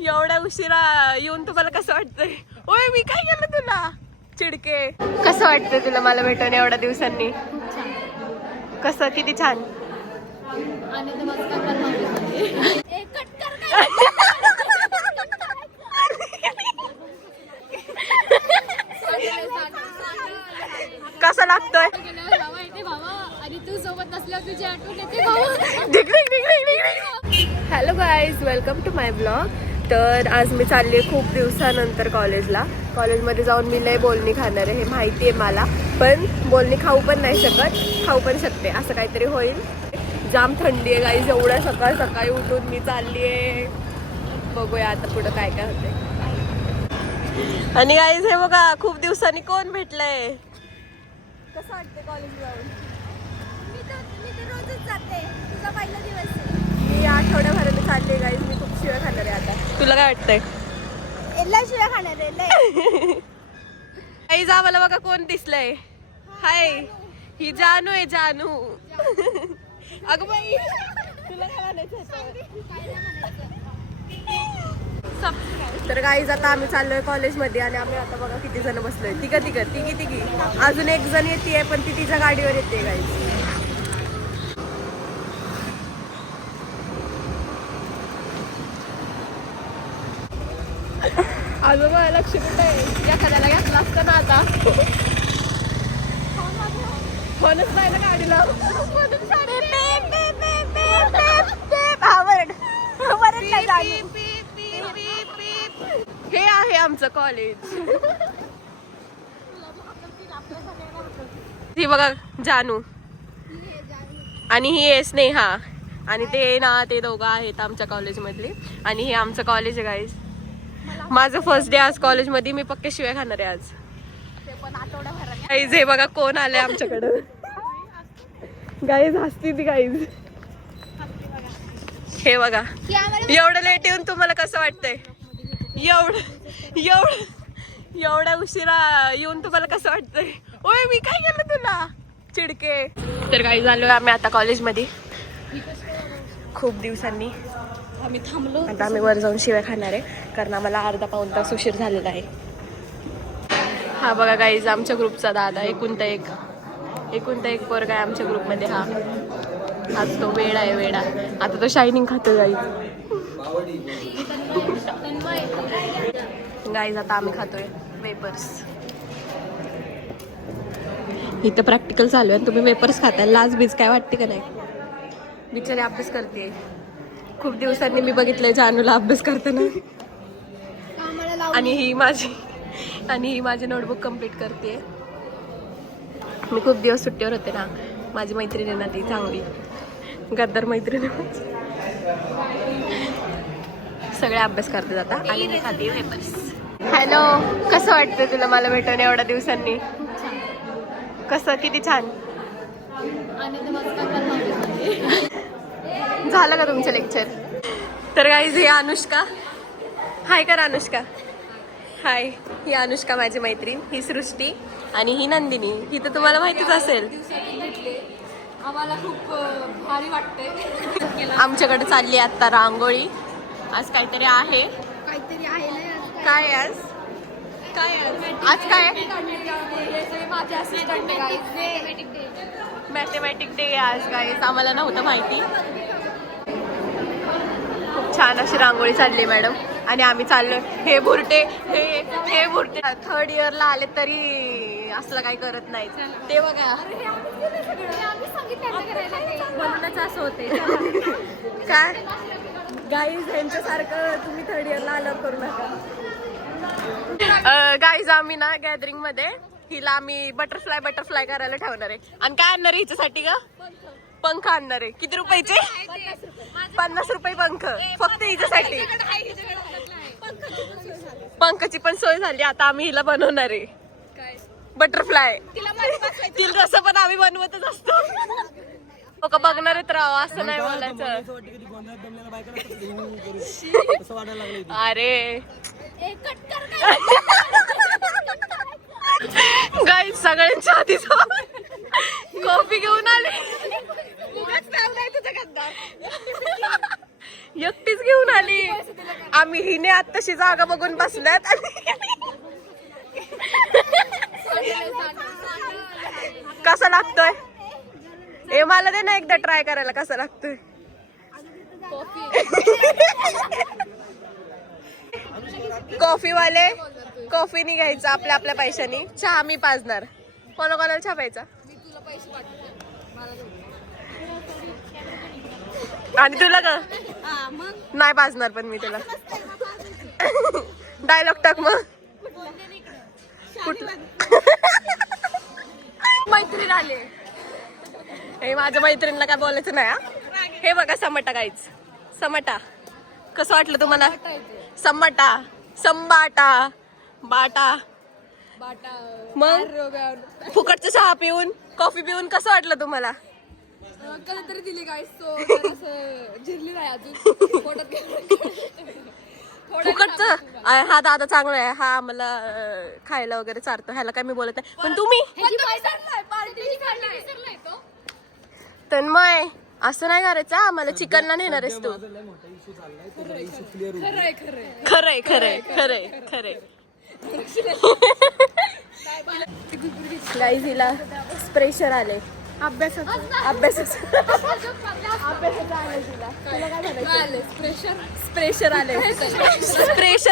एवढ्या उशिरा येऊन तुम्हाला कसं वाटतंय? ओय मी काय केलं तुला? चिडके. कसं वाटतंय तुला मला भेटून एवढ्या दिवसांनी? कसं किती छान. कसा लागतोय? Hello guys, welcome to my blog. तर आज मी चालली खूप दिवसानंतर कॉलेजला. कॉलेजमध्ये जाऊन मी लय बोलणी खाणार आहे हे माहिती आहे मला, पण बोलणी खाऊ पण नाही शकत, खाऊ पण शकते, असं काहीतरी होईल. जाम थंडी आहे गाईज, एवढ्या सकाळ सकाळी उठून मी चालली आहे. बघूया आता पुढं काय काय होतंय. आणि गाईज हे बघा, खूप दिवसांनी कोण भेटलंय. कसं वाटतं कॉलेज जाऊन? मी तर रोजच जाते. तुझा पहिला दिवस आहे. मी आठवड्याभराने चालले गाईज, मी खूप शिवाय खाणार आहे आता. तुला काय वाटतंय? एल्ला शिवाय खाणार आहे. गाईज आम्हाला बघा कोण दिसलंय. हाय, ही जानू आहे, जानू. अगं बाई, तुला काय म्हणायचं? तर गाईज आता आम्ही चाललोय कॉलेजमध्ये आणि आम्ही आता बघा किती जण बसलोय. तिघी. अजून एक जण येते पण ती तिच्या गाडीवर येते गाईज. आजोबा लक्ष कुठे आहे? एखाद्याला घेतला असतं ना आता. फोनच नाही ना गाडीला. हे आहे आमचं कॉलेज. ही बघा जानू आणि ही आहे स्नेहा आणि ते ना ते दोघं आहेत आमच्या कॉलेजमधले. आणि हे आमचं कॉलेज आहे गाईज. माझं फर्स्ट डे आज कॉलेजमध्ये. मी पक्के शिवाय खाणार आहे आज. गाईज हे बघा कोण आलंय आमच्याकडं. गाईज हसती ती गाईज. हे बघा, एवढं लेट येऊन तुम्हाला कसं वाटतंय? एवढ्या उशिरा येऊन तुम्हाला कसं वाटतंय? ओय मी काय केलं तुला? चिडके. तर गाईज आलोय आम्ही आता कॉलेजमध्ये खूप दिवसांनी. आम्ही थांबलो. आता आम्ही वर जाऊन शिव्या खाणार आहे कारण आम्हाला अर्धा पाऊण तास उशीर झालेला आहे. हा बघा गाईज आमच्या ग्रुपचा दादा, एकुलता एक पोरगा आहे आमच्या ग्रुपमध्ये. आज तो वेडा आहे, वेडा. आता तो शायनिंग खातो गाईज. गाईज आता आम्ही खातोय वेपर्स. इथं प्रॅक्टिकल चालू आहे, तुम्ही वेपर्स खाताय. लाज बीज काय वाटते का नाही? बिचारी अभ्यास करते. खूप दिवसांनी मी बघितलंय जानूला अभ्यास करताना. आणि ही माझी नोटबुक कंप्लीट करते. मी खूप दिवस सुट्टीवर होते ना. माझी मैत्रीण आहे ना ती चांगली गद्दार मैत्रीण. सगळे अभ्यास करते जाता आणि मी खाते वेपर्स. हॅलो, कसं वाटतं तुला मला भेटून एवढ्या दिवसांनी? कसं किती छान. झालं का तुमचं लेक्चर? तर गाईज ही अनुष्का. हाय कर अनुष्का. हाय, ही अनुष्का माझी मैत्रीण. ही सृष्टी आणि ही नंदिनी. ही तर तुम्हाला माहितीच असेल. आम्हाला खूप भारी वाटतंय. आमच्याकडे चालली आता रांगोळी. आज काहीतरी आहे. काय आज काय? माझे असिस्टंट मॅथमॅटिक डे आज गाईज. आम्हाला नव्हतं माहिती. खूप छान अशी रांगोळी चालली मॅडम. आणि आम्ही चाललोय. हे बुरटे थर्ड इयरला आले तरी असलं काही करत नाही. ते बघा म्हणूनच असं होते. काय गाईज यांच्यासारखं तुम्ही थर्ड इयरला आल्यावर करू नका. गाईज आम्ही ना गॅदरिंग मध्ये हिला आम्ही बटरफ्लाय करायला ठेवणार आहे. आणि काय आणणार आहे हिच्यासाठी का? पंख आणणार आहे. किती रुपयाचे? 50 रुपये पंख फक्त हिच्यासाठी. पंखाची पण सोय झाली. आता आम्ही हिला बनवणार आहे बटरफ्लाय. तिला तसं पण आम्ही बनवतच असतो. लोक बघणार आहेत राव, असं नाही बोलायचं. अरे गाईज सगळ्यांच्या आधी कॉफी घेऊन आले. एकटीच घेऊन आली. आम्ही हिने आत्ताशी जागा बघून बसल्यात कसा लागतोय ए मला दे ना एकदा ट्राय करायला कसा लागतोय. कॉफी वाले कॉफी नाही घ्यायचं आपल्या आपल्या पैशानी. चहा मी पाजणार. कोणाला चहा प्यायचा आणि तुला का नाही पाजणार पण मी तुला. डायलॉग टाक मग. कुठला मैत्रीण आले. हे माझ्या मैत्रिणीला काय बोलायचं नाही हा. हे बघा समटा गाईच. समटा कसं वाटलं तुम्हाला? समटा संबाटा बाटा मग फुकटचं चहा पिऊन कॉफी पिऊन कसं वाटलं तुम्हाला? कधीतरी दिली गाईस तो जिरली नाही अजून. फुकटचं हा दादा चांगला आहे. हा आम्हाला खायला वगैरे चारतो. ह्याला काय मी बोलत नाही. पण तुम्ही तन्मय असं नाही करायचं. आम्हाला चिकनला नेणार आहेस तू. खरंय खरंय खरंय खरंय. गाईज हिला प्रेशर आले अभ्यासाचं प्रेशर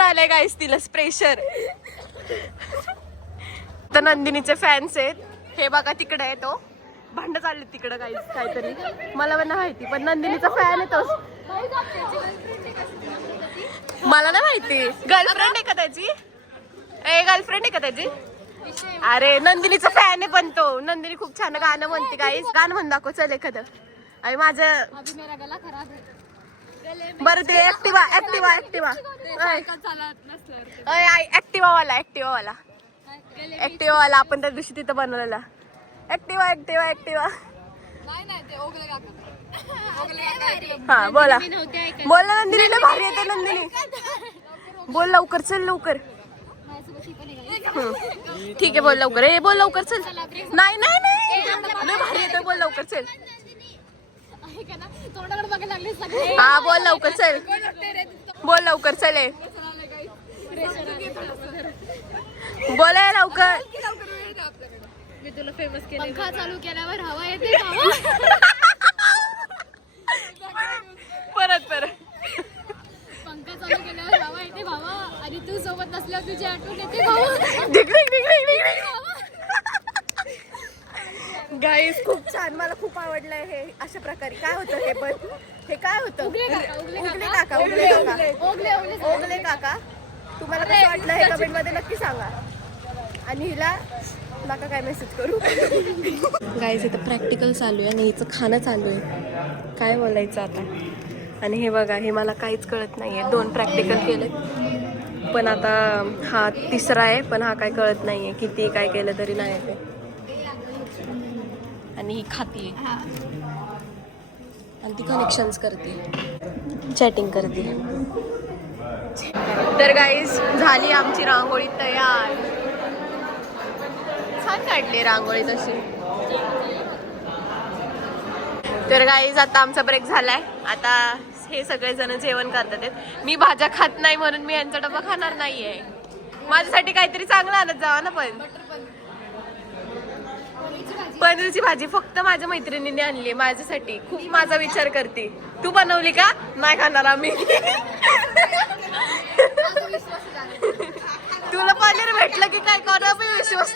आले गाईज तिला प्रेशर. तर नंदिनीचे फॅन्स आहेत. हे बघा तिकडे आहे तो. भांड चालले तिकडं गाईज काहीतरी मला पण नाही माहिती. पण नंदिनीचा फॅन आहे तो. मला नाही माहिती. गर्लफ्रेंड आहे का त्याची? गर्लफ्रेंड आहे का त्याची? अरे नंदिनीचा फॅन आहे पण तो. नंदिनी खूप छान गाणं म्हणते गाईस. गाणं म्हण दाखव चल एखादं. आणि माझं बरं ते ऍक्टिवा ऍक्टिवा ऍक्टिवा ऍक्टिवा वाला आपण त्या दिवशी तिथं बनवलेला. ऍक्टिवा ऍक्टिवा ऍक्टिवा. हा बोला बोल ना नंदिनीला भारी येते. नंदिनी बोल लवकर चल लवकर. ठीक आहे बोल लवकर. ए बोल लवकर चल. नाही नाही नाही भारी येते बोल लवकर चल. हा बोल लवकर चल. बोल लवकर चल. बोलाय लवकर. मी तुला फेमस केलं. पंखा चालू केल्यावर हवा येते. परत परत पंखा चालू केल्यावर हवा येते भावा. आणि तू सोबत नसल्यावर तुझी आठवण येते भावा. गाईस खूप छान. मला खूप आवडलंय हे अशा प्रकारे. काय होतं हे पण? हे काय होतं? उगले काका ओगले काका. तुम्हाला कसं वाटलं हे कमेंट मध्ये नक्की सांगा. आणि हिला नका काय मेसेज करू. गाईस इथं प्रॅक्टिकल चालू आहे आणि हिचं खाणं चालू आहे. काय बोलायचं आता. आणि हे बघा हे मला काहीच कळत नाहीये. 2 प्रॅक्टिकल केले पण आता हा तिसरा आहे. पण हा काय कळत नाहीये. किती काय केलं तरी नाही ते. आणि ही खाती आणि ती कनेक्शन्स करते चॅटिंग करते. तर गाईस झाली आमची रांगोळी तयार. छान काढली रांगोळी तशी. तर गाईज आता आमचा ब्रेक झालाय. आता हे सगळेजण जेवण करतात. मी भाज्या खात नाही म्हणून मी यांचा डबा खाणार नाहीये. माझ्यासाठी काहीतरी चांगलं आणत जावा ना. पण पनीरची भाजी फक्त माझ्या मैत्रिणीने आणली माझ्यासाठी. खूप माझा विचार करते. तू बनवली का? नाही खाणार आम्ही. तुला पनीर भेटलं की काय करू विश्वास.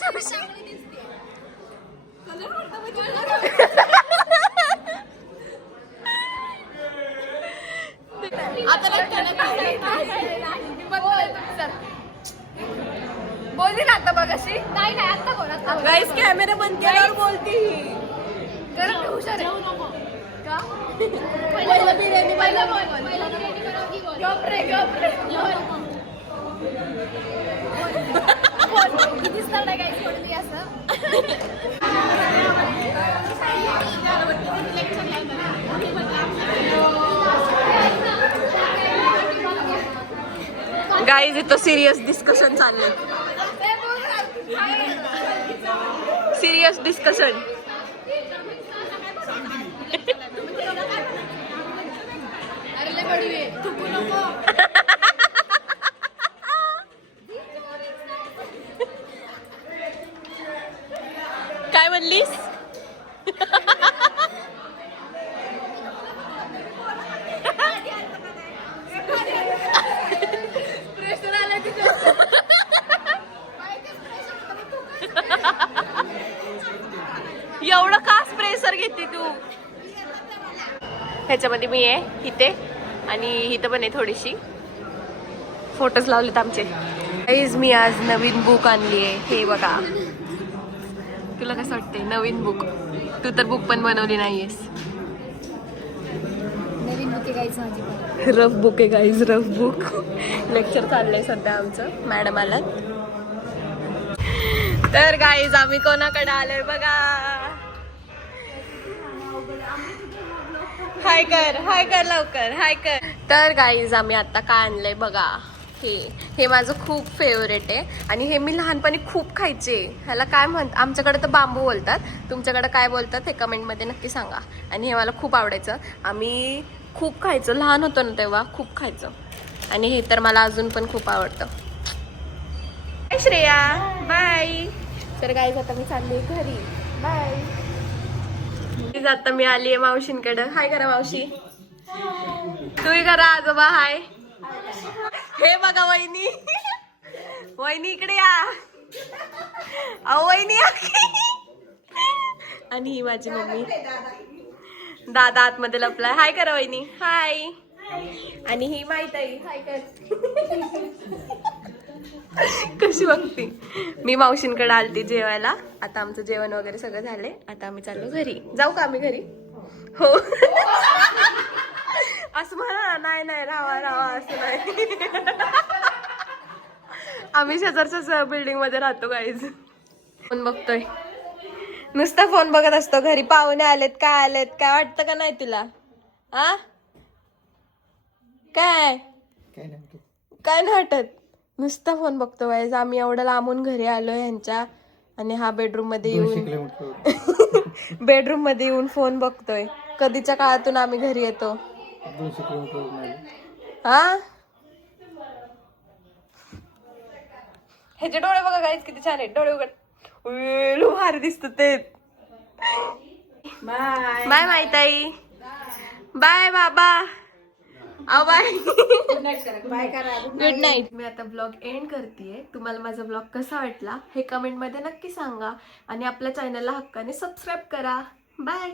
बोलली ना आता बघ अशी. नाही नाही आता बोल. गाईस कॅमेरा बंद केल्यावर बोलती. हुशार आहे का? पहिला बिर्याणी पहिला बोल. पहिला बिर्याणी बनवली बोल. किती दिसणार नाही गाईस पडली असं. गाईज इथं सिरियस डिस्कशन चाललंय. Serious discussion. पडवे थुकू नको. काय म्हणलीस? प्रेशर आलं तिथं. एवढं का प्रेशर घेते तू? ह्याच्यामध्ये मी आहे इथे आणि इथं पण आहे थोडीशी. फोटोज लावलेत आमचे. गाईज मी आज नवीन बुक आणली आहे. हे बघा. तुला कसं वाटते नवीन बुक? तू तर बुक पण बनवली नाहीयेस. नवीन बुके गायचं माझी. रफ बुक आहे गाईज, रफ बुक. लेक्चर चाललंय सध्या आमचं. मॅडम आलात. तर गाईज आम्ही कोणाकडे आलोय बघा. हाय कर लवकर, हाय कर. तर गाईज आम्ही आता काय आणलंय बघा. हे माझं खूप फेवरेट आहे आणि हे मी लहानपणी खूप खायचे. ह्याला काय आमच्याकडे तर बांबू बोलतात, तुमच्याकडे काय बोलतात हे कमेंटमध्ये नक्की सांगा. आणि हे मला खूप आवडायचं. आम्ही खूप खायचं, लहान होतो ना तेव्हा खूप खायचं. आणि हे तर मला अजून पण खूप आवडतं. Bye Shreya, bye. तर गाईज आता मी चालली घरी. बाय. आता मी आली आहे मावशींकडं. हाय करा मावशी. तुम्ही करा आजोबा हाय. हे बघा वहिनी. वहिनी इकडे या. अहो वहिनी या. आणि ही माझी मम्मी. दादा आतमध्ये लपलाय. हाय करा वहिनी. हाय. आणि ही माहित आहे. हाय कर. कशी बघते. मी मावशींकडे आलती जेवायला. आता आमचं जेवण वगैरे सगळं झालंय. आता आम्ही चाललो घरी. जाऊ का आम्ही घरी? हो. असं म्हणा. नाही राहा असं नाही. आम्ही शेजारच्याच बिल्डिंग मध्ये राहतो गाईज. फोन बघतोय. नुसता फोन बघत असतो. घरी पाहुणे आलेत काय वाटतं का नाही तुला? आ काय नाही वाटत. नुसता फोन बघतो गाईज. आम्ही एवढं लांबून घरी आलोय ह्यांच्या आणि हा बेडरूम मध्ये येऊन फोन बघतोय. कधीच्या काळातून आम्ही घरी येतो. हा ह्याचे डोळे बघा गाईज किती छान आहेत. डोळे उघड. भारी दिसत ते. बाय बाय माहिताई. बाय बाबा. बाय. Good night. मी आता ब्लॉग एंड करतेय. तुम्हाला माझा ब्लॉग कसा वाटला हे कमेंट मध्ये नक्की सांगा आणि आपल्या चॅनलला हक्काने सबस्क्राईब करा. बाय.